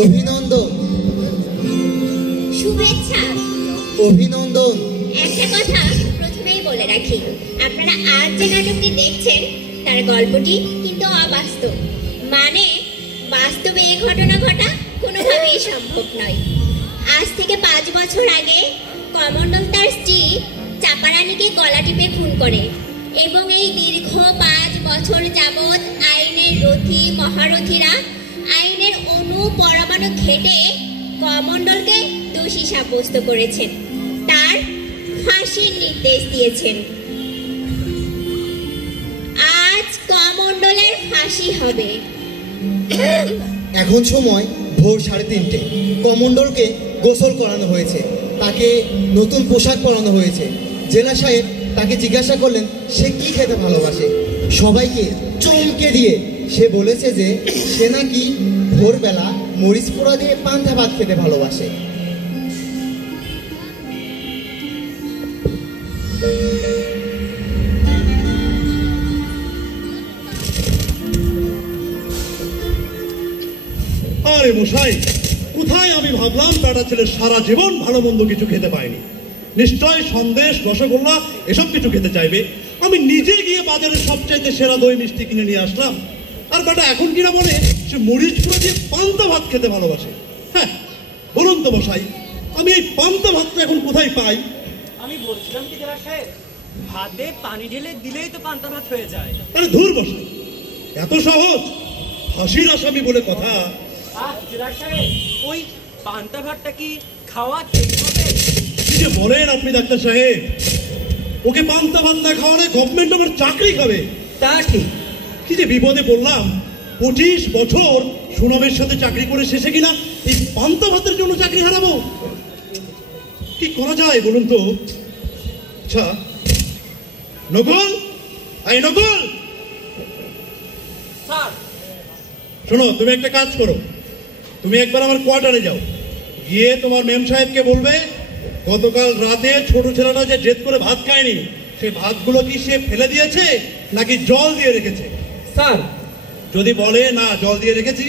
অভিনন্দন। শুভেচ্ছা। অভিনন্দন। একটা কথা প্রথমেই বলে রাখি, আপনারা আজ যে নাটকটি দেখছেন তার গল্পটি কিন্তু অবাস্তব। মানে বাস্তবে এই ঘটনা ঘটা কোনোভাবেই সম্ভব নয়। আজ থেকে 5 বছর আগে কমণ্ডল তার স্ত্রী চাপারানীকে গলা টিপে খুন করে এবং এই দীর্ঘ 5 বছর যাবৎ আইনের রথী মহারথীরা আইনের অনুপরমাণু ঘেটে কমণ্ডলকে দোষী সাব্যস্ত করেছেন, তার ফাঁসির নির্দেশ দিয়েছেন। আজ কমণ্ডলের ফাঁসি হবে। এখন সময় ভোর 3:30। কমণ্ডলকে গোসল করানো হয়েছে, তাকে নতুন পোশাক পরানো হয়েছে। জেলা সাহেব তাকে জিজ্ঞাসা করলেন সে কি খেতে ভালোবাসে। সবাইকে চমকে দিয়ে সে বলেছে যে সে নাকি ভোরবেলা মরিচ পোড়া দিয়ে পান্তা ভাত খেতে ভালোবাসে। আরে মশাই, কোথায় আমি ভাবলাম বেটা ছেলে সারা জীবন ভালো মন্দ কিছু খেতে পায়নি, নিশ্চয় সন্দেশ রসগোল্লা এসব কিছু খেতে চাইবে। আমি নিজে গিয়ে বাজারের সবচাইতে সেরা দই মিষ্টি কিনে নিয়ে আসলাম, আর বেটা এখন কিনা বলে সে মরিচ পুরো দিয়ে পান্তা ভাত খেতে ভালোবাসে। হ্যাঁ বলুন তো মশাই, আমি এই পান্তা ভাতটা এখন কোথায় পাই? আমি বলছিলাম কি জেলা সাহেব, ভাতে পানি ঢেলে দিলেই তো পান্তা ভাত হয়ে যায়। আরে ধুর মশাই, এত সহজ? হাসির আসামি বলে কথা। জেলা সাহেব, ওই পান্তা ভাতটা কি খাওয়া ঠিক হবে? কি যে বলেন আপনি ডাক্তার সাহেব, ওকে পান্তা ভাত না খাওয়ালে গভর্নমেন্ট আমার চাকরি খাবে। তা ঠিক। কি যে বিপদে পড়লাম, 25 বছর সুনামের সাথে চাকরি করে শেষে কিনা এই পান্তা ভাতের জন্য চাকরি হারাবো। কি করা যায় বলুন তো? আচ্ছা নকুল, এই নকুল, স্যার শোনো, তুমি একটা কাজ করো, তুমি একবার আমার কোয়ার্টারে যাও, গিয়ে তোমার মেম সাহেবকে বলবে গতকাল রাতে ছোট ছেলেটা যে জেদ করে ভাত খায়নি, সেই ভাতগুলো কি সে ফেলে দিয়েছে নাকি জল দিয়ে রেখেছে। স্যার যদি বলে না জল দিয়ে রেখেছি,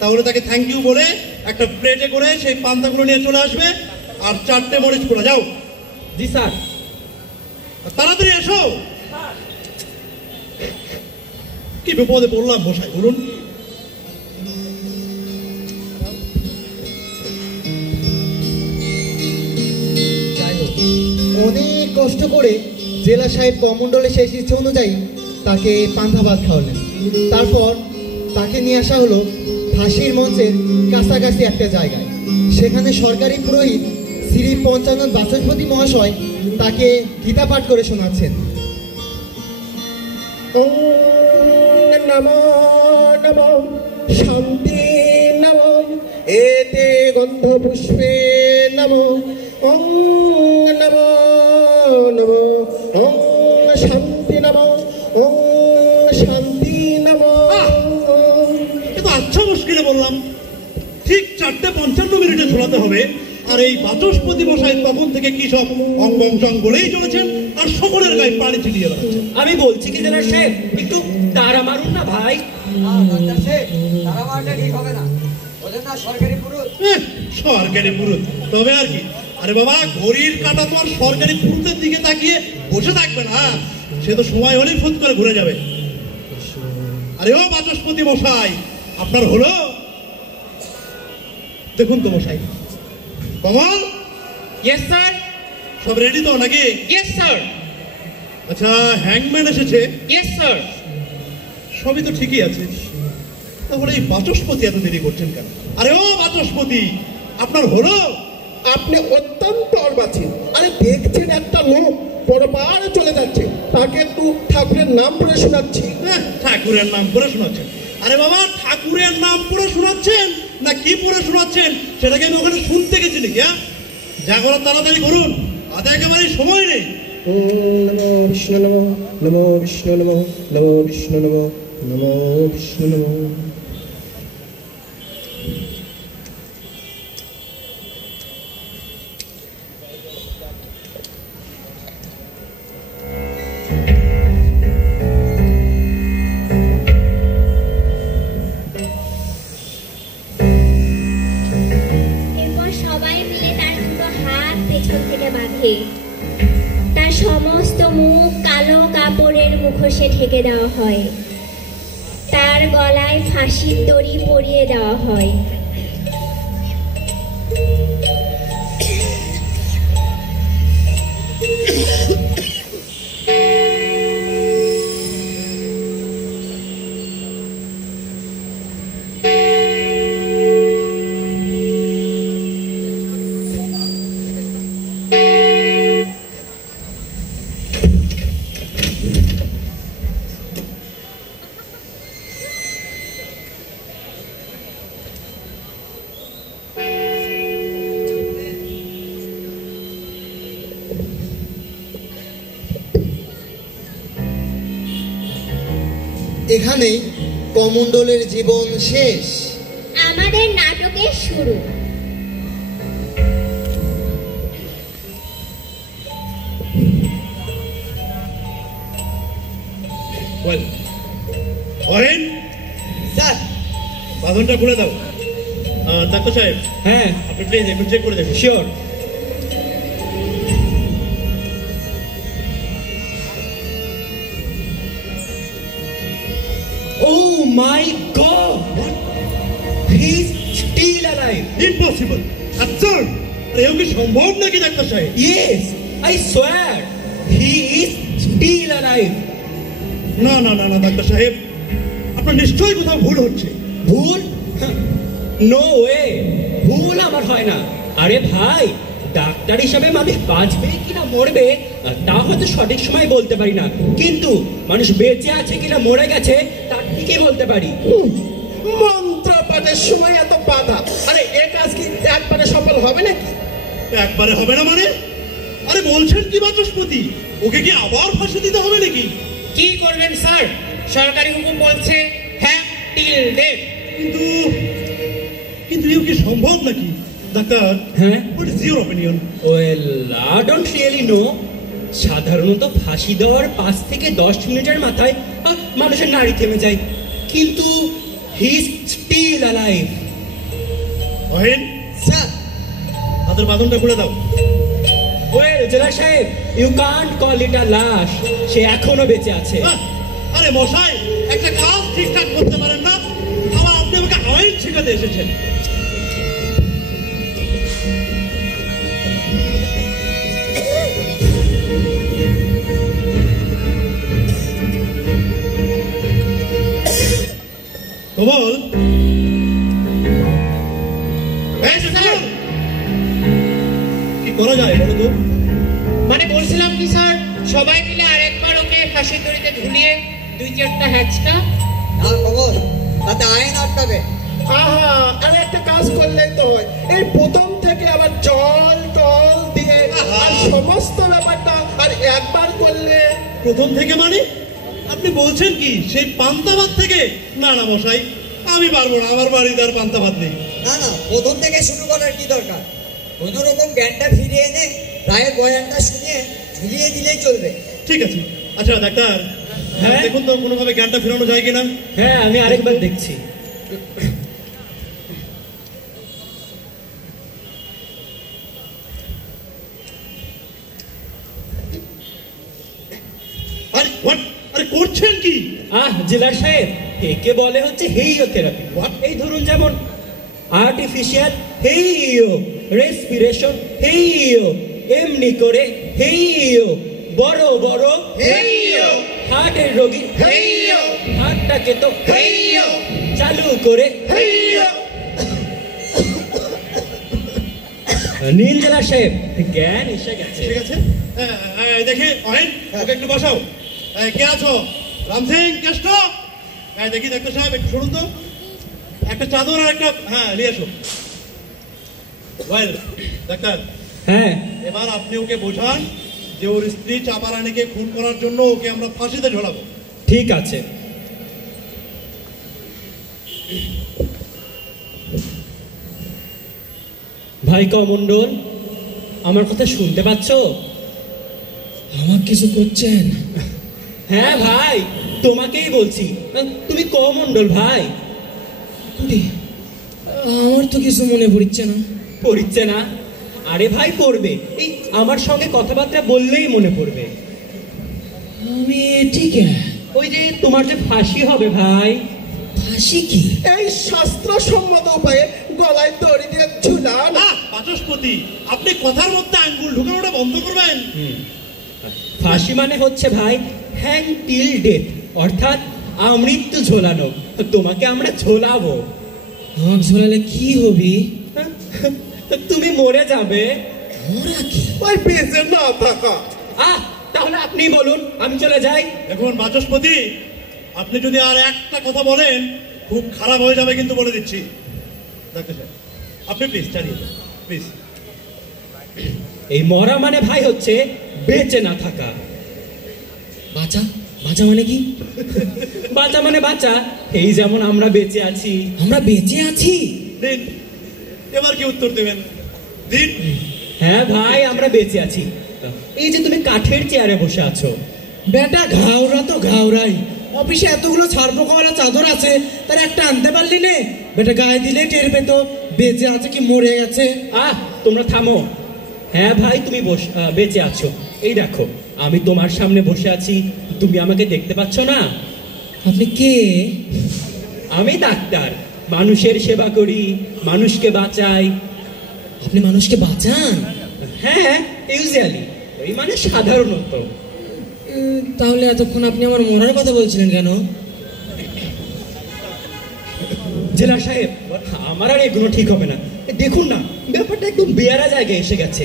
তাহলে তাকে থ্যাংক ইউ বলে একটা প্লেটে করে সেই পান্তাগুলো নিয়ে চলে আসবে, আর 4টে মরিচ পোড়া। যাও। জি স্যার। তাড়াতাড়ি এসো। কি বিপদে পড়লাম মশাই বলুন। অনেক কষ্ট করে জেলা সাহেব কমণ্ডলের শেষ ইচ্ছে অনুযায়ী তাকে পান্তা ভাত খাওয়ালেন। তারপর তাকে নিয়ে আসা হলো ফাঁসির মঞ্চের কাছাকাছি একটা জায়গায়। সেখানে সরকারি পুরোহিত শ্রী পঞ্চানন বাচস্পতি মহাশয় তাকে গীতা পাঠ করে শোনাচ্ছেন। ওম নমো নমো শান্তি নমো এতে গন্ধ পুষ্পে নমো ওম নমো নমো ওম শান্তি নমো ওম শান্তি নমো। এতো আচ্ছা মুশকিলে বললাম, ঠিক 4:55 শোনাতে হবে, আর এই বাচস্পতি মশাই তখন থেকে কি সব অঙ্গং বলেই চলেছেন, আর সকলের গায়ে পানি ছিটিয়ে বেড়াচ্ছেন। আমি বলছি কি জেলা সাহেব, একটু তাড়া মারুন না ভাই। তারা মারটা ঠিক হবে না, ওদের না সরকারি পুরুষ। সরকারি পুরুষ তবে আর কি। আরে বাবা, ঘড়ির কাঁটা তো আর সরকারি পুরুষের দিকে তাকিয়ে বসে থাকবে না, সে তো সময় হলেই ফুট করে ঘুরে যাবে। আরে ও বাচস্পতি মশাই, আপনার হলো? দেখুন তো মশাই। কমল, ইয়েস স্যার। সব রেডি তো নাকি? Yes sir. আচ্ছা, হ্যাংম্যান এসেছে? Yes sir. সবই তো ঠিকই আছে, তাহলে এই বাচস্পতি এত দেরি করছেন কেন? আরে ও বাচস্পতি, আপনার হলো? আপনি অত্যন্ত অর্বাচীন। আরে দেখছেন একটা লোক পরপারে চলে যাচ্ছে, তাকে একটু ঠাকুরের নাম পড়ে শোনাচ্ছি। ঠাকুরের নাম পড়ে শোনাচ্ছেন? আরে বাবা, ঠাকুরের নাম পড়ে শোনাচ্ছেন না কি পড়ে শোনাচ্ছেন সেটাকে আমি ওখানে শুনতে গেছি নাকি? যা করো তাড়াতাড়ি করুন, হাতে একেবারে সময় নেই। নমো বিষ্ণু নমো নমো বিষ্ণু নমো নমো বিষ্ণু নমো নমো বিষ্ণু নমো। বাঁধে। তার সমস্ত মুখ কালো কাপড়ের মুখোশে ঢেকে দেওয়া হয়। তার গলায় ফাঁসির দড়ি পরিয়ে দেওয়া হয়। এখানেই কমণ্ডলের জীবন শেষ। আমাদের নাটকের শুরু। অরেন, স্যার, বাঁধনটা খুলে দাও। ডাক্তার সাহেব, হ্যাঁ আপনি প্লিজ একটু চেক করে দেখুন। Sure. Oh my God! He's still alive. Impossible, absurd. এরকম কি সম্ভব নাকি ডাক্তার সাহেব? Yes, I swear, he is still alive. না না না না ডাক্তার সাহেব, আপনার নিশ্চয়ই কোথাও ভুল হচ্ছে। ভুল? নো ওয়ে, ভুল আমার হয় না। আরে ভাই, ডাক্তার হিসাবে মানুষ বাঁচবে কিনা মরবে তা হয়তো সঠিক সময় বলতে পারি না, কিন্তু মানুষ বেঁচে আছে কিনা মরে গেছে তার ঠিকই বলতে পারি। মন্ত্র পাঠের সময় এত বাধা, আরে এ কাজ কি একবারে সফল হবে নাকি? একবারে হবে না মানে? আরে বলছেন কি বাচস্পতি, ওকে কি আবার ফাঁসি দিতে হবে নাকি? কি করবেন স্যার, সরকারি হুকুম বলছে হ্যাঁ টিল ডেথ। কিন্তু কিন্তু এও কি সম্ভব নাকি ডাক্তার? হ্যাঁ, what is your opinion? Well, I don't really know. সাধারণত ফাঁসি দেওয়ার 5 থেকে 10 মিনিটের মাথায় মানুষের নাড়ি থেমে যায়, কিন্তু হি ইজ স্টিল অ্যালাইভ। অহেন, স্যার, হাতের বাঁধনটা খুলে দাও। ওয়েল জেলা সাহেব, you can't call it a লাশ, সে এখনো বেঁচে আছে। আরে মশাই, একটা কাজ ঠিকঠাক করতে পারেন না, আবার আপনি আমাকে আইন শেখাতে এসেছেন। কমল, কি করা যায় বলো তো? মানে বলছিলাম কি স্যার, সবাই মিলে আরেকবার ওকে ফাঁসির দড়িতে ঝুলিয়ে 2-4টা হ্যাচকা। না কমল, তাতে আইন আটকাবে। আহা, আরে একটা কাজ করলেই তো হয়। এই প্রথম থেকে আবার জল টল দিয়ে আর সমস্ত ব্যাপারটা আর একবার করলে। প্রথম থেকে মানে আপনি বলছেন কি সেই পান্তা ভাত থেকে? না না মশাই, আমি পারবো না, আমার বাড়িতে আর পান্তা ভাত নেই। না না, প্রথম থেকে শুরু করার কি দরকার? কোনো রকম জ্ঞানটা ফিরিয়ে এনে রায়ের বয়ানটা শুনিয়ে ঝুলিয়ে দিলেই চলবে। ঠিক আছে। আচ্ছা ডাক্তার, হ্যাঁ? দেখুন তো কোনোভাবে জ্ঞানটা ফেরানো যায় কিনা। হ্যাঁ, আমি আরেকবার দেখছি। আরে হোয়াট, আরে করছেন কি? জেলা সাহেব, একে বলে হচ্ছে হেইওথেরাপি। এই ধরুন, যেমন আর্টিফিশিয়াল হেইও, রেসপিরেশন হেইও, এমনি করে হেইও, বড় বড় হেইও, হার্টের রোগী হেইও, হার্টটাকে তো হেইও, চালু করে হেইও। নীল জেলা সাহেব, জ্ঞান এসে গেছে। ঠিক আছে, দেখি অহেন, ওকে একটু বসাও। কে আছো? রাম সিং, কেষ্ট। দেখি ডাক্তার সাহেব, একটু শুনুন তো, একটা চাদর আর একটা, হ্যাঁ নিয়ে এসো। ওয়েল ডাক্তার, হ্যাঁ, এবার আপনি ওকে বোঝান যে ওর স্ত্রী চাপা রানীকে খুন করার জন্য ওকে আমরা ফাঁসিতে ঝোলাবো। ঠিক আছে। ভাই কমণ্ডল, আমার কথা শুনতে পাচ্ছ? আমার কিছু করছেন? হ্যাঁ ভাই, তোমাকেই বলছি। তুমি কমণ্ডল ভাই। আমার তো কিছু মনে পড়ছে না। পড়ছে না? আরে ভাই পড়বে, এই আমার সঙ্গে কথাবার্তা বললেই মনে পড়বে। আমি ঠিক ওই যে তোমার যে ফাঁসি হবে ভাই। ফাঁসি কি? এই শাস্ত্রসম্মত উপায়ে গলায় দড়ি দিয়ে ঝুলান। না বাচস্পতি, আপনি কথার মধ্যে আঙ্গুল ঢুকানোটা বন্ধ করবেন। ফাঁসি মানে হচ্ছে ভাই হ্যাং টিল ডেথ, অর্থাৎ আমৃত্যু ঝোলানো। তোমাকে আমরা ঝোলাবো। আমাকে ঝোলালে কি হবি? তুমি মরে যাবে। মোরা কি? ওই বেঁচে না থাকা। তাহলে আপনি বলুন, আমি চলে যাই। দেখুন বাচস্পতি, আপনি যদি আর একটা কথা বলেন খুব খারাপ হয়ে যাবে, কিন্তু বলে দিচ্ছি। ডাক্তার সাহেব, আপনি প্লিজ চালিয়ে যান প্লিজ। এই মরা মানে ভাই হচ্ছে বেঁচে না থাকা। বাঁচা? বাঁচা মানে কি? বাঁচা মানে বাঁচা, এই যেমন আমরা বেঁচে আছি। আমরা বেঁচে আছি? দিন, এবার কি উত্তর দেবেন দিন। হ্যাঁ ভাই, আমরা বেঁচে আছি। এই যে তুমি কাঠের চেয়ারে বসে আছো। বেটা ঘাওরা তো ঘাওরাই, অফিসে এতগুলো ছাড়পোকাওয়ালা চাদর আছে, তার একটা আনতে পারলি নে? বেটা গায়ে দিলে টের পেত বেঁচে আছে কি মরে গেছে। তোমরা থামো। হ্যাঁ ভাই, তুমি বেঁচে আছো। এই দেখো, আমি তোমার সামনে বসে আছি, তুমি আমাকে দেখতে পাচ্ছ না? আপনি কে? আমি ডাক্তার, মানুষের সেবা করি, মানুষকে বাঁচাই। আপনি মানুষকে বাঁচান? হ্যাঁ, ইউজুয়ালি, ওই মানে সাধারণত। তাহলে এতক্ষণ আপনি আমার মরার কথা বলছিলেন কেন? জেলা সাহেব, আমার আর এগুলো ঠিক হবে না। দেখুন না, ব্যাপারটা একদম বেয়ারা জায়গায় এসে গেছে।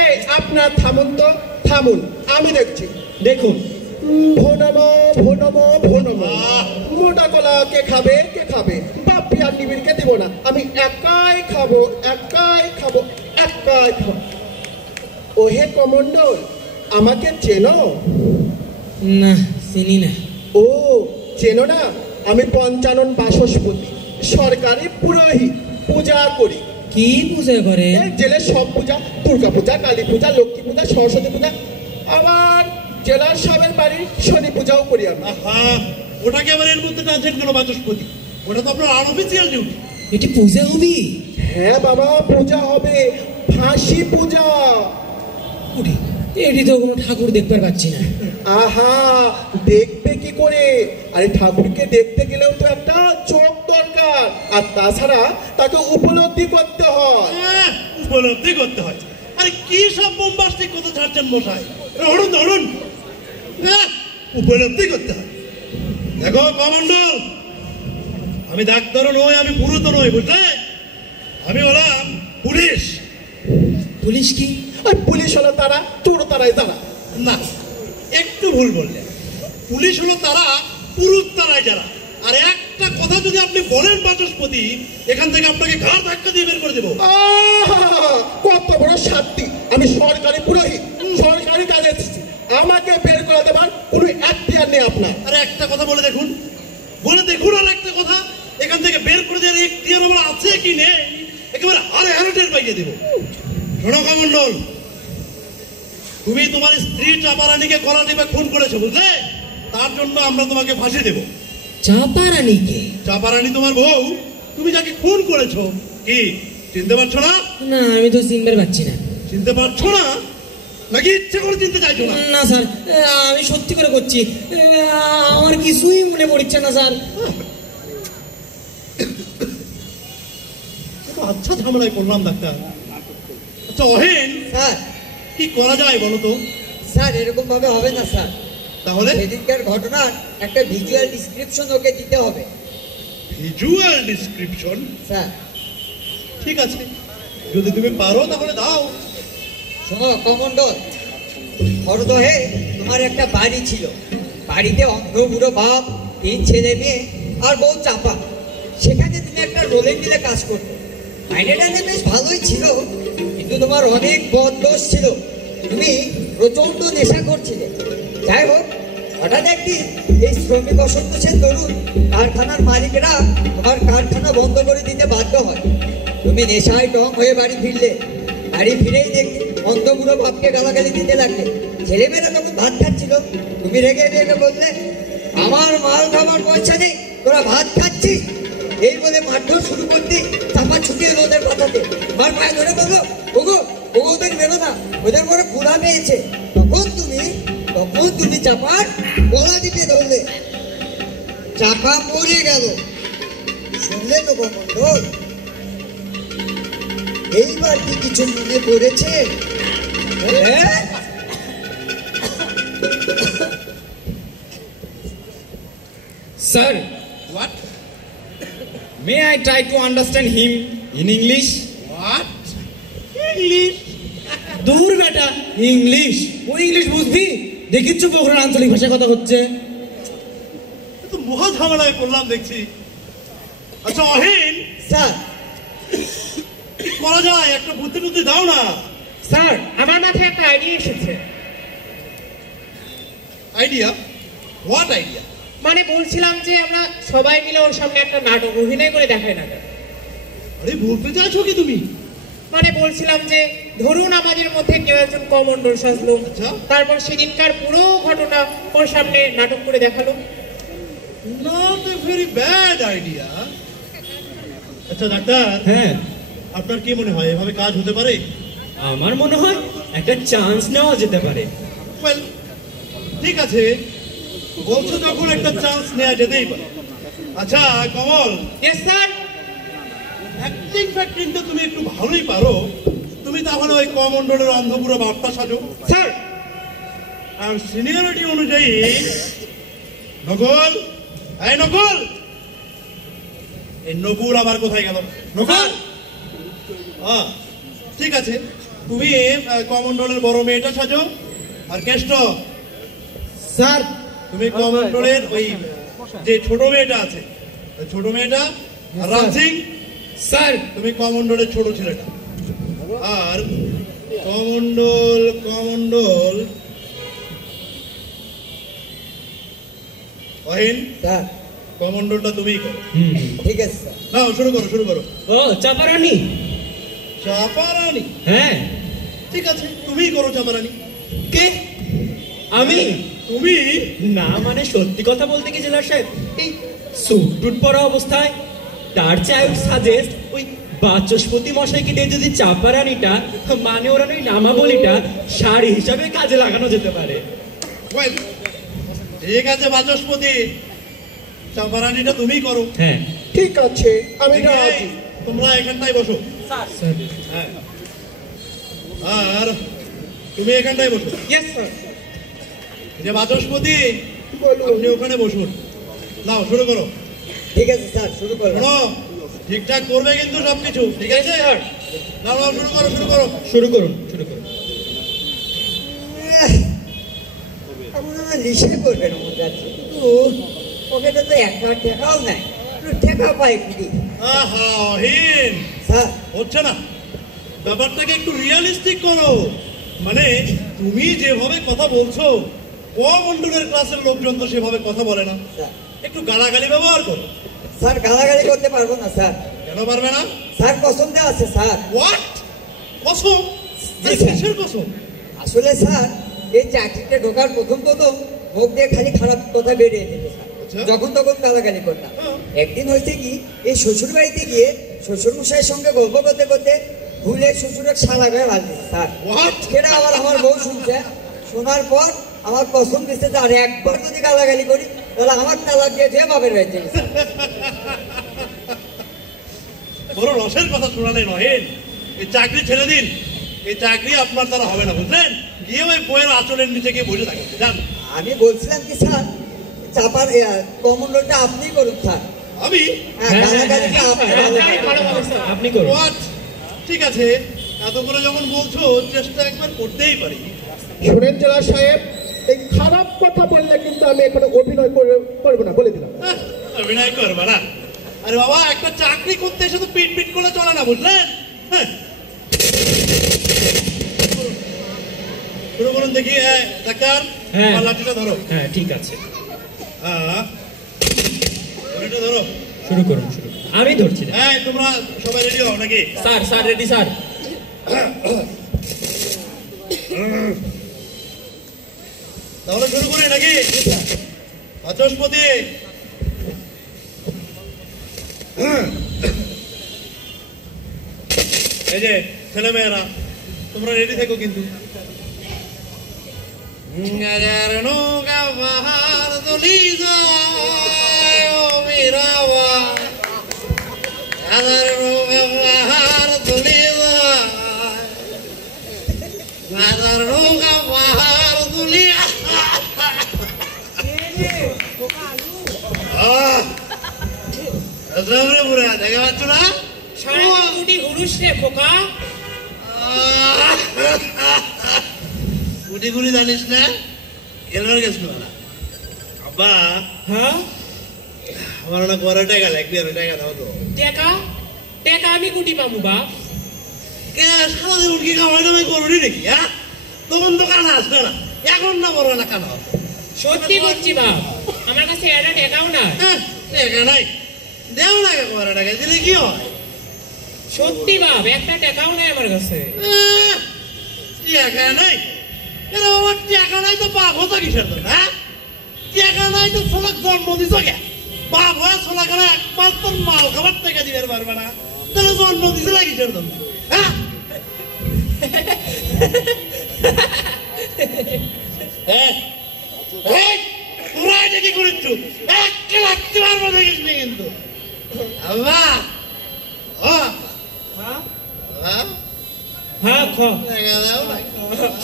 এই আপনার থামুন তো, থামুন, আমি দেখছি। দেখুন, ভোনমো ভোনমো ভোনমো। মোটা কলা কে খাবে কে খাবে? বাপি আর নিবিড়কে দেবো না, আমি একাই খাবো একাই খাবো একাই খাবো। ওহে কমন্ডল, আমাকে চেনো? না, চিনি না। ও চেনো না? আমি পঞ্চানন বাচস্পতি, সরকারি পুরোহিত, পূজা করি। কি পূজা করে? এই জেলের সব পূজা, দুর্গা পূজা, কালী পূজা, লক্ষ্মী পূজা, সরস্বতী পূজা, আবার জেলার সাহেবের বাড়ির শনি পূজাও করি আমি। ওটাকে আবার এর মধ্যে টানছেন কেন বাচস্পতি? ওটা তো আপনার আনঅফিসিয়াল ডিউটি। এটি পূজা হবি? হ্যাঁ বাবা, পূজা হবে, ফাঁসি পূজা। এটি তো কোনো ঠাকুর দেখতে পাচ্ছি না। আহা, দেখবে কি করে? আরে ঠাকুরকে দেখতে গেলেও তো একটা চোখ দরকার, আর তাছাড়া তাকে উপলব্ধি করতে হয়। উপলব্ধি করতে হয়? আরে কি সব বোম্বাস্টিক কথা ছাড়ছেন মশাই? ধরুন ধরুন, উপলব্ধি করতে হয়। দেখো কমন্ডল, আমি ডাক্তারও নই, আমি পুরুত নই, বুঝলে? আমি হলাম পুলিশ। পুলিশ কি? আর পুলিশ হলো তারা, চোর তারাই তারা। না, একটু ভুল বললেন। পুলিশ হলো তারা, পুরুত তারাই যারা। আর একটা কথা যদি আপনি বলেন বাচস্পতি, এখান থেকে আপনাকে ঘাড় ধাক্কা দিয়ে বের করে দেবো। কত বড় শাস্তি! আমি সরকারি পুরোহিত, সরকারি কাজে এসেছি, আমাকে বের করে দেবার কোনো এখতিয়ার নেই আপনার। আরে একটা কথা বলে দেখুন, বলে দেখুন। আর একটা কথা, এখান থেকে বের করে দেওয়ার এখতিয়ার আমার আছে কি নেই একেবারে হারে হারে টের পাইয়ে দেবো। শোনো কমন্ডল, তুমি তোমার স্ত্রী চাপারানীকে করা দিবে খুন করেছো, বুঝলে? তার জন্য আমরা তোমাকে ফাঁসি দেবো। চাপারানীকে? চাপারানী তোমার বউ, তুমি যাকে খুন করেছো। কি চিনতে পারছো না? না, আমি তো চিনতে পারছি না। চিনতে পারছো না নাকি ইচ্ছে করে চিনতে চাইছো না? না স্যার, আমি সত্যি করে করছি, আমার কিছুই মনে পড়ছে না স্যার। আচ্ছা, ঝামেলায় পড়লাম ডাক্তার। আচ্ছা অহেন, স্যার কি করা যায় বলো তো? স্যার এরকম ভাবে হবে না স্যার। তাহলে সেদিনকার ঘটনার একটা ভিজুয়াল ডিসক্রিপশন ওকে দিতে হবে। Visual description? স্যার ঠিক আছে, যদি তুমি পারো তাহলে দাও। শোনো কমন্ডল, হরদহে তোমার একটা বাড়ি ছিল। বাড়িতে অন্ধ বুড়ো বাপ, 3 ছেলে মেয়ে আর বউ চাপা। সেখানে তুমি একটা রোলে মিলে কাজ করতে। মাইনেটা বেশ ভালোই ছিল, কিন্তু তোমার অনেক বদদোষ ছিল। তুমি প্রচন্ড নেশা করছিলে। যাই হোক, হঠাৎ একদিন এই শ্রমিক অসন্ত সেন তরুণ কারখানার মালিকরা তোমার কারখানা বন্ধ করে দিতে বাধ্য হয়। তুমি নেশায় টং হয়ে বাড়ি ফিরলে। বাড়ি ফিরেই দেখলে অন্ধ বুড়ো বাপকে গালাগালি দিতে লাগলে। ছেলেমেয়েরা তখন ভাত খাচ্ছিল। তুমি রেগে রেগে বললে, আমার মাল খাবার পয়সা নেই, তোরা ভাত খাচ্ছিস? এই বলে মারধর শুরু করতে চাপা ছুটে এলো ওদের পাঠাতে। আমার পায়ে ধরে বললো, ওগো ওগো ওদের বেরো না, ওদের বড় ক্ষুধা পেয়েছে। তখন তুমি চাপার গলা টিপে ধরলে, চাপা মরে গেল। শুনলে তো কমণ্ডল? এইবার কি কিছু মনে পড়েছে? হ্যাঁ? Sir, What? may I try to understand him in English? What? English? দূর বেটা, ইংলিশ ও ইংলিশ বুঝবি? দেখিচ্ছ পোখরার আঞ্চলিক ভাষায় কথা হচ্ছে। তো মহা ঝামেলায় পড়লাম দেখছি। আচ্ছা অহিন, স্যার, কি করা যায়? একটা বুদ্ধি টুদ্ধি দাও না। স্যার আমার মাথায় একটা আইডিয়া এসেছে। আইডিয়া? What idea? মানে বলছিলাম যে আমরা সবাই মিলে ওর সামনে একটা নাটক অভিনয় করে দেখাই না কেন? আরে বলতে চাইছো কি তুমি? মানে বলছিলাম যে ধরুন আমাদের মধ্যে কেউ একজন কমণ্ডল সাজলো, আচ্ছা। তারপর সেদিনকার পুরো ঘটনা ওর সামনে নাটক করে দেখালো। Not a very bad idea. আচ্ছা ডাক্তার, হ্যাঁ, আপনার কি মনে হয় এভাবে কাজ হতে পারে? আমার মনে হয় একটা চান্স নেওয়া যেতে পারে। ওয়েল, ঠিক আছে, বলছো যখন একটা চান্স নেওয়া যেতেই পারে। আচ্ছা কমল, ইয়েস স্যার। অ্যাক্টিং ফ্যাক্টিং তো তুমি একটু ভালোই পারো। তুমি তাহলে ওই কমণ্ডলের অন্ধপুরো বার্তা সাজো। স্যার আর সিনিয়রিটি অনুযায়ী নকুল, এই নকুল, এই নকুল আবার কোথায় গেল? নকুল, ঠিক আছে, তুমি কমণ্ডলের বড় মেয়েটা সাজো। আর কেষ্ট, স্যার, তুমি কমণ্ডলের ওই যে ছোট মেয়েটা আছে, ওই ছোট মেয়েটা। আর রাম সিং, Sir, তুমি কমণ্ডলের ছোট ছেলেটা। আর কমণ্ডল অহিন, স্যার, কমণ্ডলটা তুমিই করো। ঠিক আছে স্যার। নাও শুরু করো। ও চাপারানি, চাপারানি? হ্যাঁ। ঠিক আছে, তুমিই করো চাপারানি। কে? আমি? তুমি? না মানে সত্যি কথা বলতে কি জেলার সাহেব, এই স্যুট টুট পরা অবস্থায় তার চেয়ে আই উড সাজেস্ট ওই বাচস্পতি মশাইকে দিয়ে যদি চাপারানিটা মানে ওরা ওই নামাবলিটা শাড়ি হিসাবে কাজে লাগানো যেতে পারে। ওয়েল, ঠিক আছে বাচস্পতি, চাপারানিটা তুমিই করো। হ্যাঁ, ঠিক আছে, আমি এই, রাজি। তোমরা এখানটায় বসো। হ্যাঁ, আর তুমি এখানটায় বসো। Yes sir. যে বাচস্পতি, বলুন। আপনি ওখানে বসুন। নাও শুরু করো। ঠিক আছে স্যার, শুরু করো। শোনো, ঠিকঠাক করবে কিন্তু সবকিছু, ঠিক আছে? নাও শুরু করো। শুরু করুন। আমার লিসে করবেন মনে যাচ্ছে, কিন্তু পকেটে তো একটা টাকাও নাই, একটু টাকা পাই কি? আহা অহিন, স্যার, হচ্ছে না, ব্যাপারটাকে একটু রিয়েলিস্টিক করো। মানে তুমি যেভাবে কথা বলছো, কমণ্ডলের ক্লাসের লোকজন তো সেভাবে কথা বলে না। স্যার, একটু গালাগালি ব্যবহার করো। স্যার গালাগালি করতে পারবো না স্যার। কেন পারবে না? স্যার কসম দেওয়া আছে স্যার। হোয়াট? কসম? জি, স্যার। কিসের কসম? আসলে স্যার এই চাকরিতে ঢোকার প্রথম মুখ দিয়ে খালি খারাপ কথা বেরিয়ে যেত স্যার, আচ্ছা। যখন তখন গালাগালি করতাম। হ্যাঁ। একদিন হয়েছে কি, এই শ্বশুর বাড়িতে গিয়ে শ্বশুর মশাইয়ের সঙ্গে গল্প করতে করতে ভুলে শ্বশুরের শালা গায়ে ভালো স্যার। What? সেটা আবার আমার বউ শুনছে, শোনার পর আমার কসম দিচ্ছে যে আর একবার যদি গালাগালি করি তাহলে আমার তালাক দিয়ে যে বাপের বাড়িতে গেছে। বড় রসের কথা শোনালে নহেন, এই চাকরি ছেড়ে দিন। এই চাকরি আপনার দ্বারা হবে না, বুঝলেন? গিয়ে ওই বইয়ের আঁচলের নিচে গিয়ে বসে থাকেন, যান। আমি বলছিলাম কি স্যার, চাপার কমণ্ডলটা আপনি করুন স্যার। আমি? হ্যাঁ, গালাগালিটা আপনি ভালো হবে স্যার। আপনি করুন। হোয়াট? ঠিক আছে, এত করে যখন বলছো, চেষ্টা একবার করতেই পারি। শোনেন জেলা সাহেব, এই খারাপ কথা বললে কিন্তু আমি এখানে অভিনয় করবো না, বলে দিলাম। অভিনয় করবা না? আরে বাবা, একটা চাকরি করতে এসে তো পিট পিট করে চলে না, বুঝলেন? হ্যাঁ, শুরু করুন দেখি। ডাক্তার, হ্যাঁ। আমার লাঠিটা ধরো। হ্যাঁ, ঠিক আছে, হ্যাঁ, লাঠিটা ধরো। শুরু করুন। আমি ধরছি না। হ্যাঁ, তোমরা সবাই রেডি হও নাকি? Sir ready sir. তাহলে শুরু করি নাকি? বাচস্পতি, এই যে ছেলেমেয়েরা, তোমরা রেডি থেকো কিন্তু। নৌকা পাহাড় দলি যায় ও মীরাবা, নৌকা পাহাড় দলি যায়, নৌকা পাহাড় দলি। দেখে পাচ্ছ না? কুটি কুটি জানিস না? খেলবার গেছিল না আব্বা? হ্যাঁ, আমার না পরে টাকা লাগবে, আর টাকা দাও তো। টেকা টেকা আমি কুটি পাবো বাপ? সারাদিন উঠকি কামাই টামাই করবি নাকি? হ্যাঁ, তখন তো কানা আসবে না, এখন না বড় না কানা হবে। সত্যি বলছি বাপ, আমার কাছে একটা টেকাও না। টাকা নাই, দেও না পরে টাকা দিলে কি হয়? সত্যি বাপ, একটা টেকাও নাই আমার কাছে। টাকা নাই? এরা আমার টাকা নাই তো বাপ হতো কিসের জন্য? হ্যাঁ, টাকা নাই তো ছোলাক জন্ম দিছ কে? বাপ হয় ছোলাকে এক মাস তোর মাল খাবার টাকা দিতে পারবে না, তাহলে জন্ম দিছে না কিসের জন্য? হ্যাঁ, তোরা এটা কি করেছো? একটা লাগতে পারবো দেখিস নি কিন্তু। আল্লাহ হ্যাঁ খ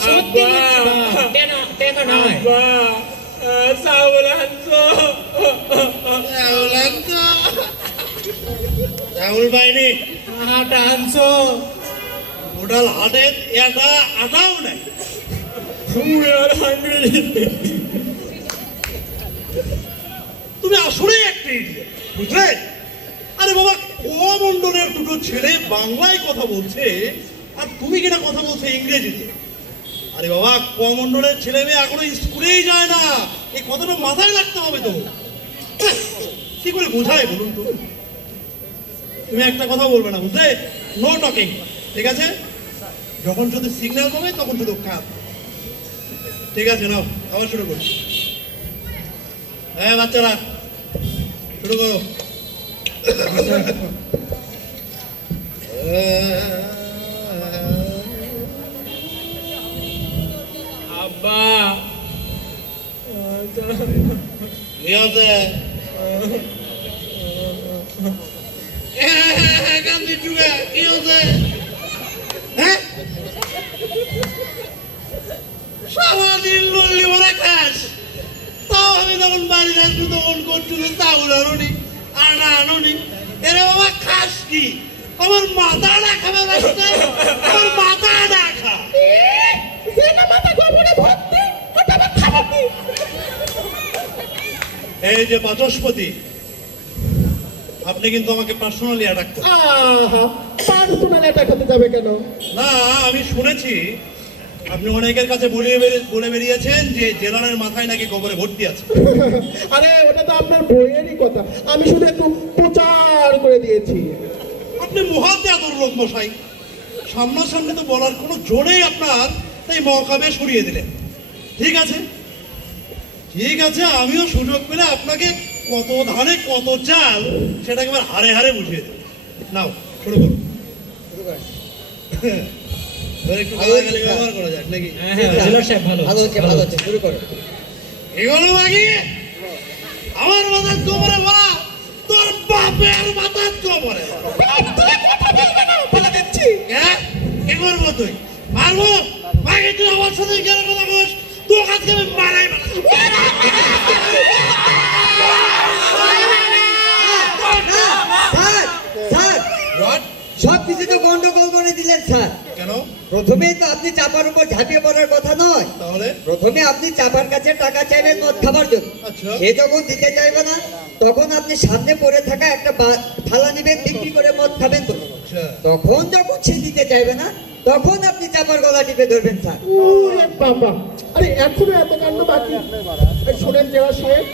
সত্যি বলছি বাপ, টেকা নাই। রাহুল বাইনি আটা আনছো? ওটাল হাটে এটা আটাও নাই। তুমি আসলে একটা ইডিয়েট, বুঝলে? আরে বাবা, মন্ডলের দুটো ছেলে বাংলায় কথা বলছে আর তুমি কিনা কথা বলছো ইংরেজিতে। আরে বাবা, মন্ডলের ছেলে মেয়ে এখনো স্কুলেই যায় না, এই কথাটা মাথায় রাখতে হবে তো। কি করে বোঝায় বলুন তো? তুমি একটা কথা বলবে না, বুঝলে? নো টকিং, ঠিক আছে? যখন শুধু সিগন্যাল পাবে তখন শুধু কাজ। ঠিক আছে, নাও আবার শুরু করছি। হ্যাঁ বাচ্চারা, শুরু করো। আব্বা কি হচ্ছে? কি হচ্ছে? হ্যাঁ, সারাদিন লড়লি ওরা খাস, তাও আমি যখন বাড়ি আসবো তখন করছিল চাউল আনুনি, আনা আনুনি। এরে বাবা, খাস কি? আমার মাথা না খাবে, আমার মাথা না খা। এই যে বাচস্পতি, আপনি কিন্তু আমাকে পার্সোনালি অ্যাটাক করেন। পার্সোনাল অ্যাটাক হতে যাবে কেন? না, আমি শুনেছি আপনি অনেকের কাছে বলে বেরিয়েছেন যে জেলারের মাথায় নাকি গোবরে ভর্তি আছে। আরে ওটা তো আপনার বইয়েরই কথা, আমি শুধু একটু প্রচার করে দিয়েছি। আপনি মহাতে আদর লোক মশাই, সামনাসামনি তো বলার কোনো জোরেই আপনার, তাই মকাবে সরিয়ে দিলেন। ঠিক আছে ঠিক আছে, আমিও সুযোগ পেলে আপনাকে কত ধানে কত চাল সেটা একেবারে হারে হারে বুঝিয়ে দেব। নাও শুরু করুন। একটু গালাগালি ব্যবহার করা যাক নাকি? ভালো হচ্ছে, শুরু করো। এগুলো লাগিয়ে আমার মাথার গোবরে ভরা, তোর বাপের মাথার গোবরে বলে দিচ্ছি। হ্যাঁ, কি করবো তুই? মারবো? আগে তুই আমার সাথে গেলে কথা বস, তোর কাছে আমি মারাই না। স্যার, সব কিছু তো গন্ডগোল করে দিলেন স্যার। কেন? প্রথমেই তো আপনি চাপার উপর ঝাঁপিয়ে পড়ার কথা নয়। তাহলে প্রথমে আপনি চাপার কাছে টাকা চাইবেন মদ খাবার জন্য। আচ্ছা। সে যখন দিতে চাইবে না, তখন আপনি সামনে পড়ে থাকা একটা থালা নিবেন, বিক্রি করে মদ খাবেন তো। তখন যখন সে দিতে চাইবে না, তখন আপনি চাপার গলা টিপে ধরবেন স্যার। ওরে বাবা, আরে এখনো এত কাণ্ড বাকি। এই শোনেন জেলা সাহেব,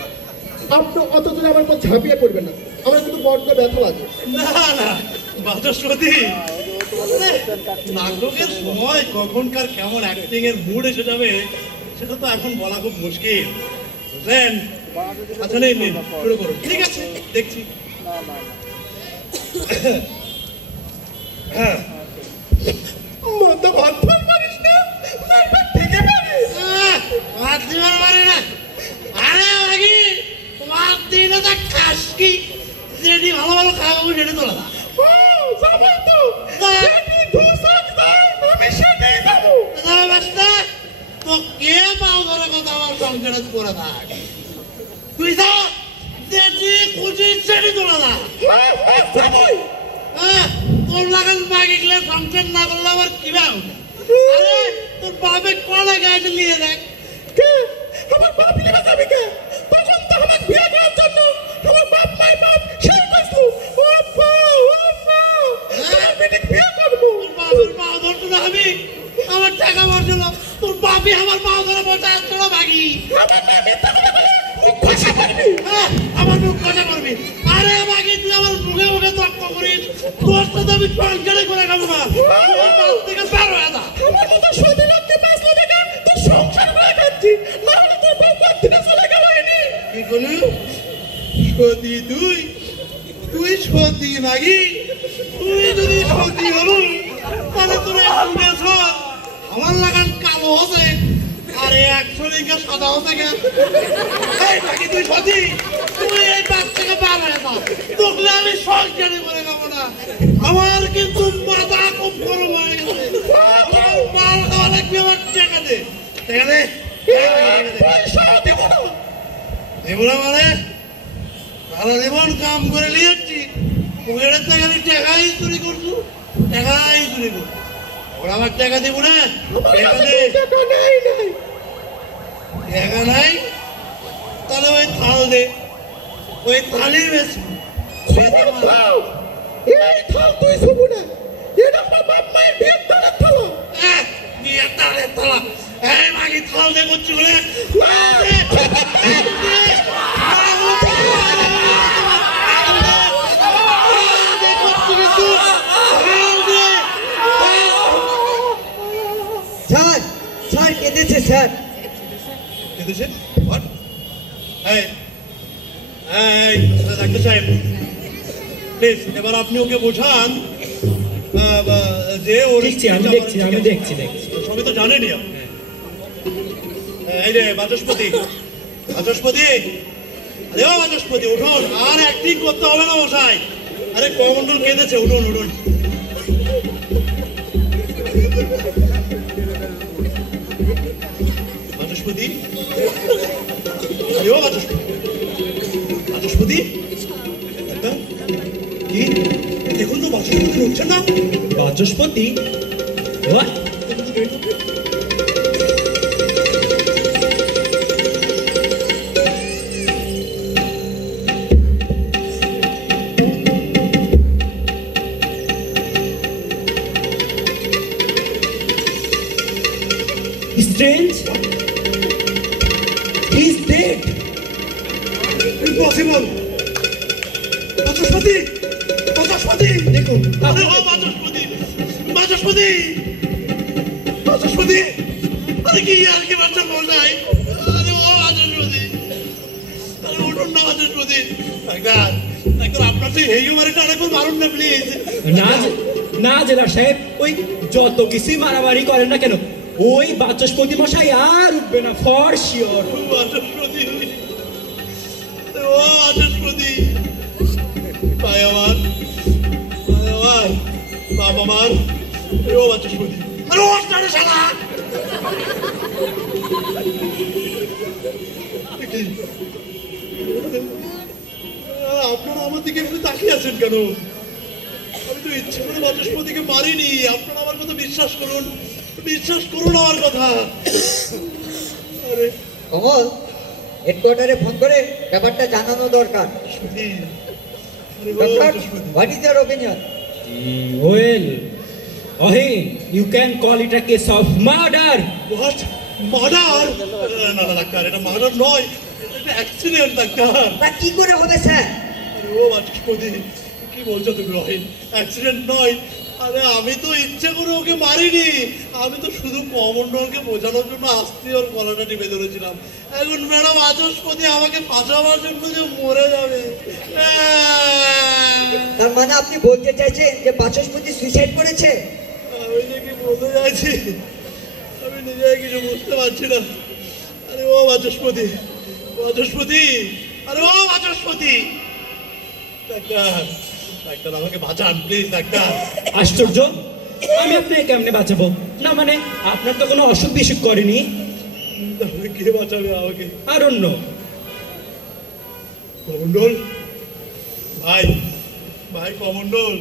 আপনি অত দূরে আমার উপর ঝাঁপিয়ে পড়বেন না, আমার কিন্তু বড্ড ব্যথা লাগে। না না বাচস্পতি, নাটকের সময় কখনকার কেমন অ্যাক্টিং এর মুড এসে যাবে সেটা তো এখন বলা খুব মুশকিল, বুঝলেন? আচ্ছা নিন, শুরু করুন। ঠিক আছে, দেখছি। মাথা ভাত ফল মারিস না, মারবার থেকে পারিস। ভাত দিবার পারে না। আরে বাকি ভাত দিই না তা খাস কি? যেটি ভালো ভালো খাবো সেটা তোলা না। যাবো তো, যেটি ধূসর দাও, আমি সেটাই যাবো। বাস্তা তো কে পাও ধরে কথা আমার সংসারে করে থাক। তুই যা, যেটি খুঁজি সেটি তোলা না। যাবোই। তোর লাগান বাকি গেলে সংসার না করলে আবার কি ভাব? আরে তোর বাপে কলা গাছে নিয়ে দেখ। কে? আমার বাপ নিয়ে যাবে কে? তখন তো আমার বিয়ে করার জন্য আমার বাপ মাই বাপ সেই কইছিল, ও আব্বা, তোমার মেয়েকে বিয়ে করবো। তোর বাপের পা ধরতো না আমি, আমার টাকা মারছিল। তোর বাপি আমার পা ধরে বসে আসতো না বাকি। আমার মেয়ে মিথ্যা কথা বলে মুখ খসা করবি। আমার মুখ কথা করবি। আরে বাকি তুই আমার মুখে মুখে তর্ক করিস, তোর সাথে আমি সংসারে করে খাবো না। তোর বাপ থেকে বের হয়ে যা। আমার মতো সতী লোককে বাঁচলো দেখা তুই সংসার করে খাচ্ছি, না হলে তোর বাপ দিনে চলে গেল এনে। কি করলি? সতী তুই? তুই সতী নাকি? তুই যদি সতী হলো তাহলে তোর একটু বেশ হল। আমার লাগান কালো হচ্ছে আর এক শরীরকে সাদা হচ্ছে কেন? এই নাকি তুই সতী? তুই এই বাপ থেকে বার হয়ে যা, তোকে আমি সংসারে করে খাবো না। আমার কিন্তু মাথা খুব গরম হয়ে গেছে। আমার মাল খাওয়া লাগবে, আমার টাকা দে। টাকা দে। পয়সা দেবো না। এগুলো মানে সারা জীবন কাম করে নিয়েছি, পকেটের থেকে আমি টাকাই চুরি করছো, টাকাই চুরি করছো। ওরা আমার টাকা দিব না, টাকা দে। টাকা নাই নাই। টাকা নাই তাহলে ওই থাল দে, ওই থালি বেশি। এই থাল তুই শুবু না, এটা আমার বাপ মায়ের বিয়ের তালের থালা। বিয়ের তালের থালা। এই মাগি থাল দে করছি বলে স্যার, স্যার কেঁদেছে স্যার। কেঁদেছে? What? এই, এই, ডাক্তার সাহেব, প্লিজ এবার আপনি ওকে বোঝান যে ওর দেখছি, আমি দেখছি। সবই তো জানেনই আপনি। এই রে বাচস্পতি, বাচস্পতি, আরে ও বাচস্পতি উঠুন, আর অ্যাক্টিং করতে হবে না মশাই। আরে কমন্ডল কেঁদেছে, উঠুন উঠুন। বাচস্পতি, আরে ও বাচস্পতি, বাচস্পতি কি? দেখুন তো বাচস্পতি উঠছে না। Vachaspati? What? Strange? He's dead. Impossible. Vachaspati, Vachaspati, দেখুন, আরে ও বাচস্পতি, বাচস্পতি, বাচস্পতি, আরে কি আর কি বাচ্চা মশাই? আরে ও বাচস্পতি, আরে উঠুন না বাচস্পতি। ডাক্তার, ডাক্তার আপনার সেই হিউমারিটা আরেকবার মারুন না প্লিজ। না জেলার সাহেব, ওই যত কিছুই মারামারি করেন না কেন, ওই বাচস্পতি মশাই আর উঠবে না ফর শিওর। বাচস্পতি, ও বাচস্পতি, ভাই আমার, বাপ আমার, ও বাচস্পতি, আরে ও স্টারে শালা। আপনারা আমার দিকে একটু তাকিয়ে আছেন কেন? আমি তো ইচ্ছে করে বাচস্পতিকে মারিনি। আপনারা আমার কথা বিশ্বাস করুন, বিশ্বাস করুন আমার কথা। আরে কমল, হেডকোয়ার্টারে ফোন করে ব্যাপারটা জানানো দরকার। সত্যি, আরে ও doctor, Bachaspati. What is your opinion? Well, you can call it a case of murder. What? Murder? না না ডাক্তার, এটা মার্ডার নয়, এটা অ্যাক্সিডেন্ট ডাক্তার। তা কি করে হবে স্যার? আরে ও বাচস্পতি, কি বলছো তুমি রহিন? অ্যাক্সিডেন্ট নয়। আরে আমি তো ইচ্ছে করে ওকে মারিনি, আমি তো শুধু কমন্ডলকে বোঝানোর জন্য আস্তে ওর গলাটা টিপে ধরেছিলাম। এখন ম্যাডাম বাচস্পতি আমাকে ফাঁসাবার জন্য যে মরে যাবে। তার মানে আপনি বলতে চাইছেন যে বাচস্পতি সুইসাইড করেছে? আমি যে কি বলতে চাইছি আমি নিজে কিছু বুঝতে পারছি না। আরে ও বাচস্পতি, বাচস্পতি, আরে ও বাচস্পতি! ডাক্তার, ডাক্তার আমাকে বাঁচান প্লিজ ডাক্তার। আশ্চর্য, আমি আপনাকে কেমনে বাঁচাবো? না মানে আপনার তো কোনো অসুখ বিসুখ করেনি। তাহলে কে বাঁচাবে আমাকে? আর অন্য কমণ্ডল ভাই, ভাই কমণ্ডল,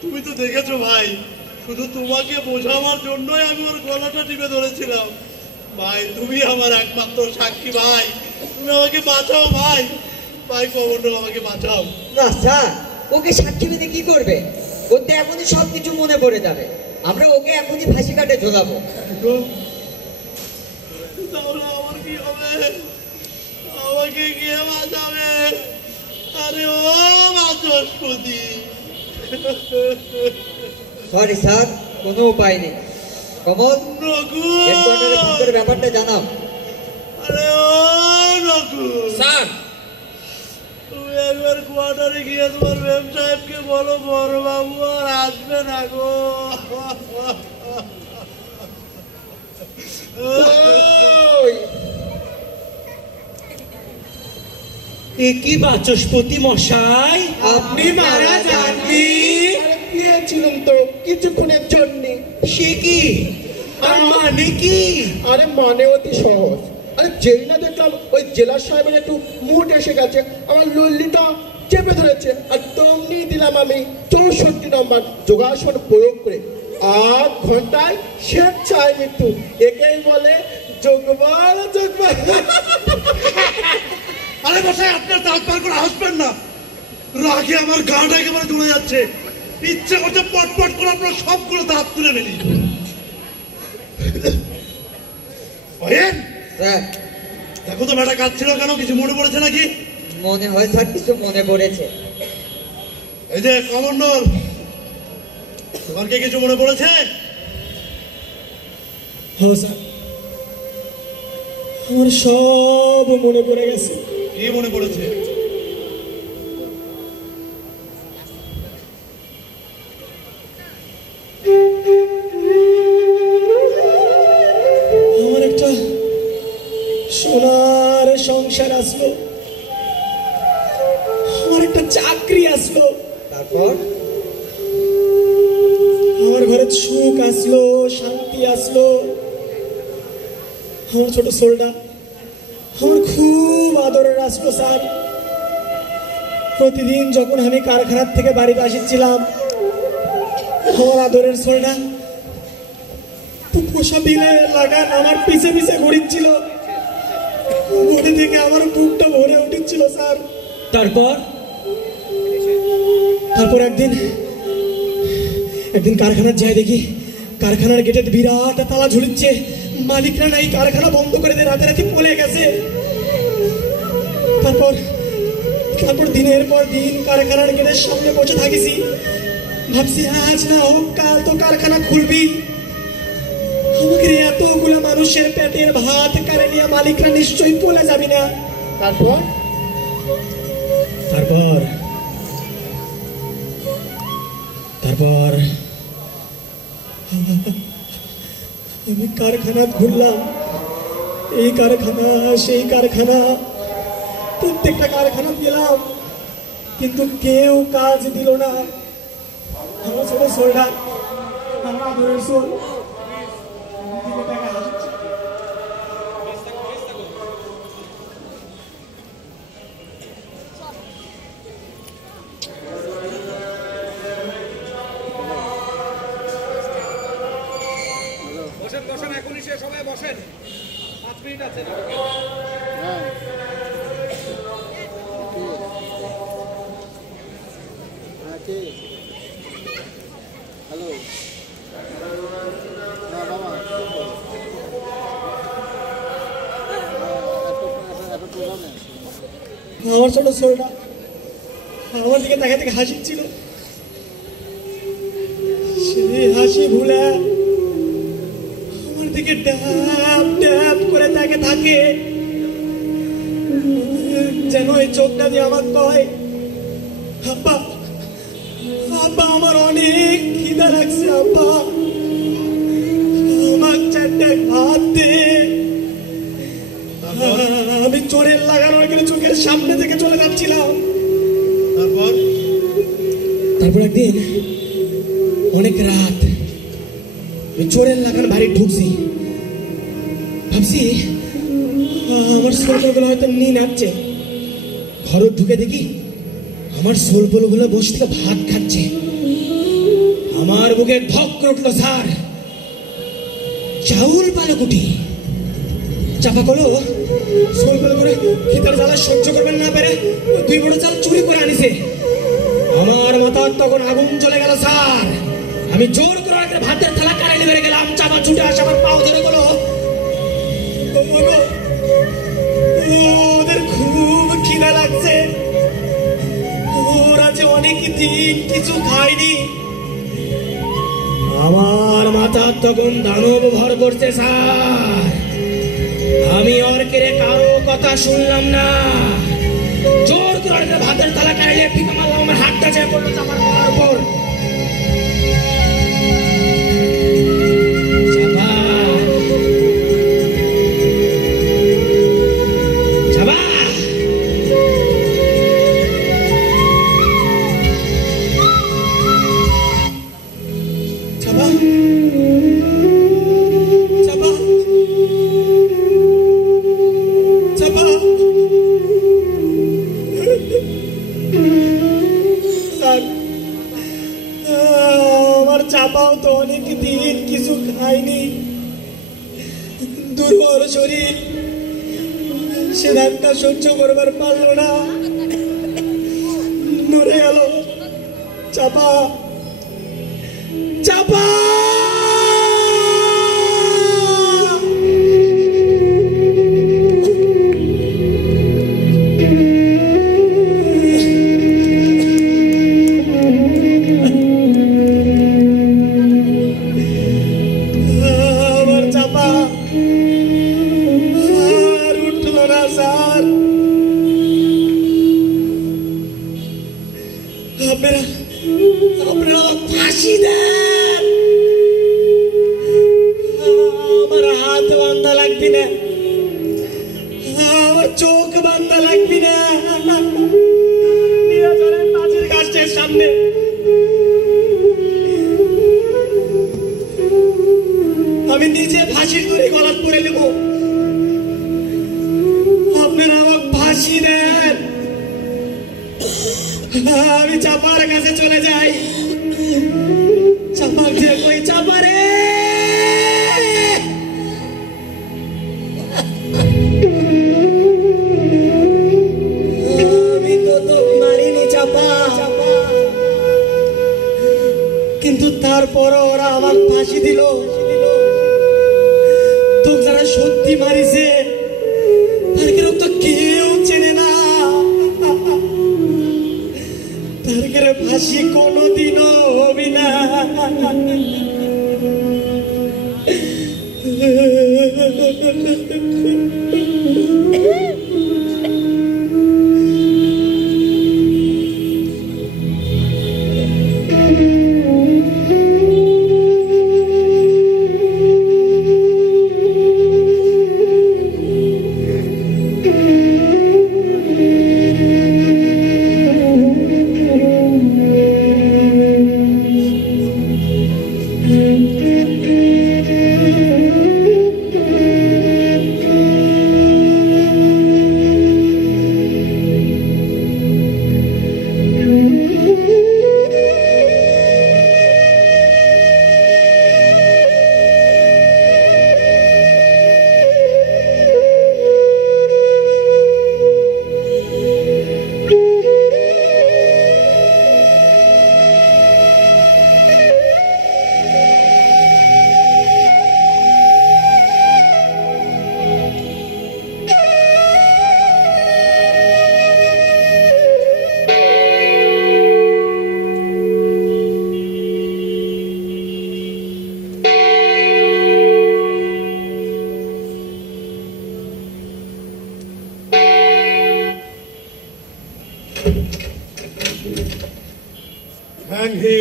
তুমি তো দেখেছো ভাই, শুধু তোমাকে বোঝাবার জন্যই আমি ওর গলাটা টিপে ধরেছিলাম। ভাই তুমি আমার একমাত্র সাক্ষী ভাই, তুমি আমাকে বাঁচাও ভাই, ভাই কমণ্ডল আমাকে বাঁচাও। না স্যার, ওকে সাক্ষী মেনে কি করবে? ওর তো এখনই সব কিছু মনে পড়ে যাবে। আমরা ওকে এখনই ফাঁসি কাটে ঝোলাবো। তাহলে আমার কি হবে? আমাকে কে বাঁচাবে? আরে ও বাচস্পতি! সরি স্যার, কোনো উপায় নেই। কমল, নকু! হেডকোয়ার্টারে ফোন করে ব্যাপারটা জানাও। আরে ও নকু! স্যার, তুমি একবার কোয়ার্টারে গিয়ে তোমার মেম সাহেবকে বলো বড়বাবু আর আসবে না গো। ওই, এ কি বাচস্পতি মশাই, আপনি মারা যাননি? আরে গিয়েছিলাম তো কিছুক্ষণের জন্য। সে কি? আর মানে কি? আরে মানে অতি সহজ। আরে যেই না দেখলাম ওই জেলা সাহেবের একটু মুড এসে গেছে, আমার লল্লিটা চেপে ধরেছে, আর দমনি দিলাম আমি 64 নম্বর যোগাসন প্রয়োগ করে। 8 ঘন্টায় স্বেচ্ছায় মৃত্যু। একেই বলে যোগবল যোগবল। আরে বসাই, আপনার দাঁত বার করে হাসবেন না, রাগে আমার গাটা একেবারে চলে যাচ্ছে। ইচ্ছে করছে পটপট করে আপনার সবগুলো দাঁত তুলে ফেলি। স্যার, দেখো তো মেয়েটা কাঁদছিল কেন, কিছু মনে পড়েছে নাকি? মনে হয় স্যার কিছু মনে পড়েছে। এই যে কমণ্ডল, তোমার কি কিছু মনে পড়েছে? হ্যাঁ স্যার, আমার সব মনে পড়ে গেছে। কি মনে পড়েছে? আমার একটা সোনার সংসার আসলো, আমার একটা চাকরি আসলো, তারপর আমার ঘরে সুখ আসলো, শান্তি আসলো। আমার ছোট সোলটা আমার খুব আদরের আসলো স্যার। প্রতিদিন যখন আমি কারখানার থেকে বাড়িতে আসছিলাম, আমার আদরের সোলটা পোষা বিলে লাগান আমার পিছে পিছে ঘুরছিল। ঘুরে থেকে আমার বুকটা ভরে উঠেছিল স্যার। তারপর তারপর একদিন কারখানার যাই দেখি কারখানার গেটে বিরাট তালা ঝুলিচ্ছে। মালিকরা নাই, কারখানা বন্ধ করে দিয়ে রাতারাতি পলে গেছে। তারপর দিনের পর দিন কারখানার গেটের সামনে বসে থাকিছি, ভাবছি আজ না হোক কাল তো কারখানা খুলবি। আমাকে এতগুলা মানুষের পেটের ভাত কারে নিয়ে মালিকরা নিশ্চয়ই পলে যাবি না। তারপর তারপর তারপর আমি কারখানা ঘুরলাম, এই কারখানা সেই কারখানা, প্রত্যেকটা কারখানা গেলাম, কিন্তু কেউ কাজ দিল না। আমার ছোট সোলটা, আমার আদরের সোল, বসেন বসেন, এখনই সে সবাই বসেন, 5 মিনিট আছে। আমার ছোট সোলটা আমার দিকে তাকে থেকে হাসিচ্ছিল। সেই হাসি ভুলে আমার দিকে ড্যাব ড্যাব করে তাকে থাকে। যেন এই চোখটা দিয়ে আমার কয়, আব্বা আব্বা আমার অনেক খিদা লাগছে, আব্বা আমার চারটে ভাত দে। আমি চোরের লাগানোর গেলে চোখের সামনে থেকে চলে যাচ্ছিলাম। তারপর একদিন অনেক রাত আমি চোরের লাগান বাড়ি ঢুকছি, ভাবছি আমার সোলগুলো হয়তো নিয়ে নাচছে। ঘরে ঢুকে দেখি আমার সোলগুলো বসে থেকে ভাত খাচ্ছে। আমার বুকে ধক উঠলো, স্যার চাউল পালকুটি চাপা করলো। সোলগুলো করে খিদার জ্বালা সহ্য করবেন না পেরে 2 বড় চাল চুরি করে আনিছে। আমার মাথার তখন আগুন চলে গেল স্যার। আমি জোর করে একটা ভাতের থালা কারাইলে বেড়ে গেলাম। চাপা ছুটে আসে আমার পাও ধরে গেল। ওদের খুব খিদা লাগছে, ওরা যে অনেক দিন কিছু খায়নি। আমার মাথা তখন দানব ভর করছে স্যার। আমি ওর কেড়ে কারো কথা শুনলাম না। জোর করে ভাতের থালা কারাইলে ফিকে মারলাম। আমার হাতটা চেয়ে পড়লো চাপার মারার পর। চাপাও তো অনেক দিন কিছু খায়নি, দুর্বল শরীর, সে ধাক্কা সহ্য করবার পারল না, নড়ে গেল। চাপা চাপা আপনারা ফাঁসি দেন, আমার হাত বান্ধা লাগবি না, আমার চোখ বান্ধা লাগবি না। নিয়ে চলেন মাঝের গাছটার সামনে। আমি নিজে ফাঁসির দড়ি গলাত পরে নেব, আপনারা আমাকে ফাঁসি দেন। আমি চাপার কাছে চলে যাই। চাপা দিয়ে কই, চাপা রে, আমি তো তোকে মারিনি চাপা, কিন্তু তারপর ওরা আমার ফাঁসি দিল। তোকে যারা সত্যি মারিছে তাদেরকে তো কেউ চেনে না, তাদের ফাঁসি কোনোদিনও হবি না।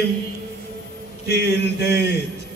him till death.